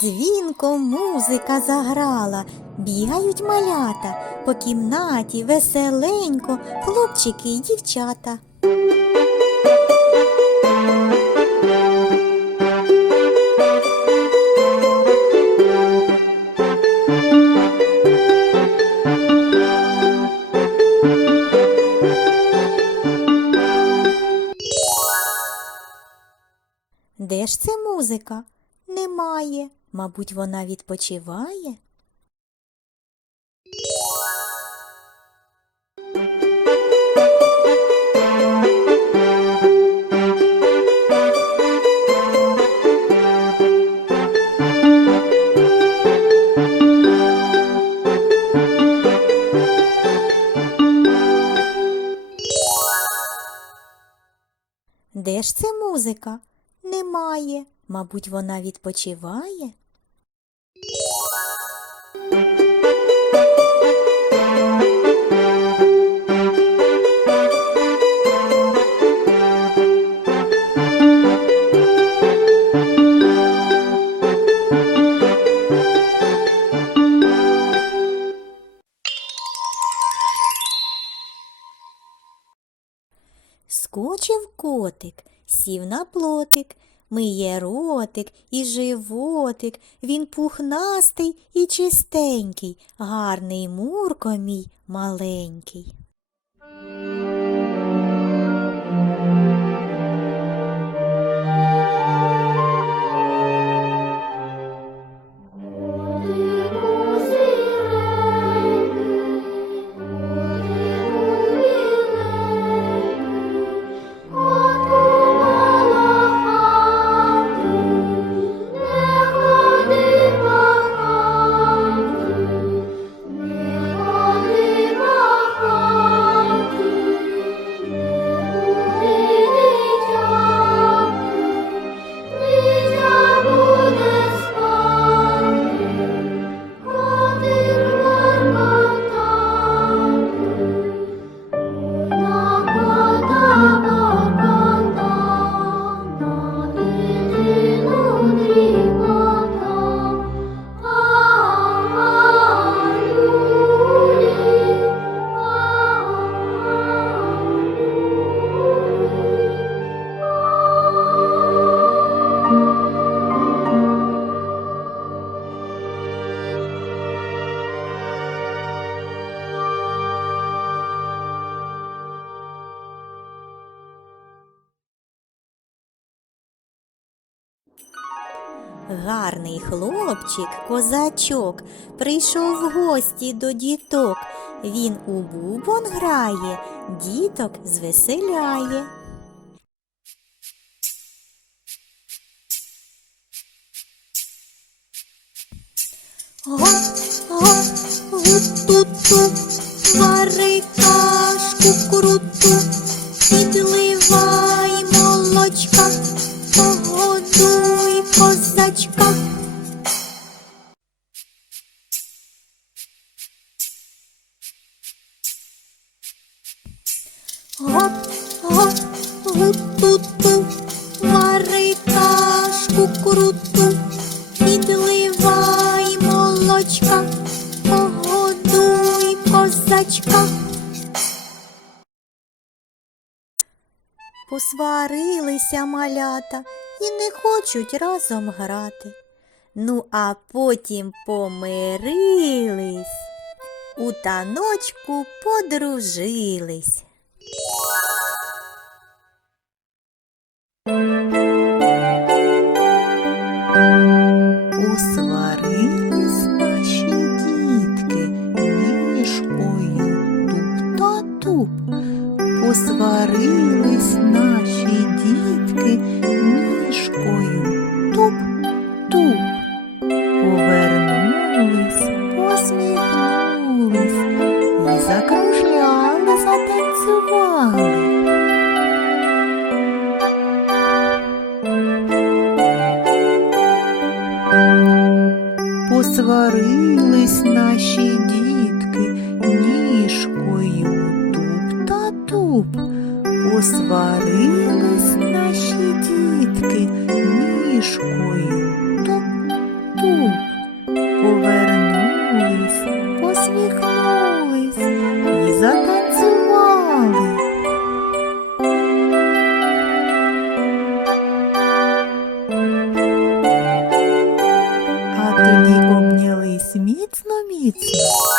Дзвінко музика заграла, бігають малята по кімнаті веселенько, хлопчики й дівчата. Де ж це музика? Немає. Мабуть, вона відпочиває. Де ж це музика? Немає. Мабуть, вона відпочиває. Котик, сів на плотик, миє ротик і животик, він пухнастий і чистенький, гарний мурко мій маленький. Гарний хлопчик, козачок, прийшов в гості до діток. Він у бубон грає, діток звеселяє. Гу-гу-гу-ту-ту, вари кашку круту, підливай молочка, погодуй козачка. Гу-ту-ту, вари кашку круту, підливай молочка, погодуй козачка. Посварилися малята і не хочуть разом грати. Ну, а потім помирились, у таночку подружились. Посварились наші дітки ніжкою туп та туп. Посварились наші дітки ніжкою туп туп. Повернулись, посміхнулись і закружляли, затанцювали. Посварились наші дітки Посварились наші дітки ніжкою туп-туп, повернулись, посміхнулись і затанцювали. А тоді обнялись міцно-міцно.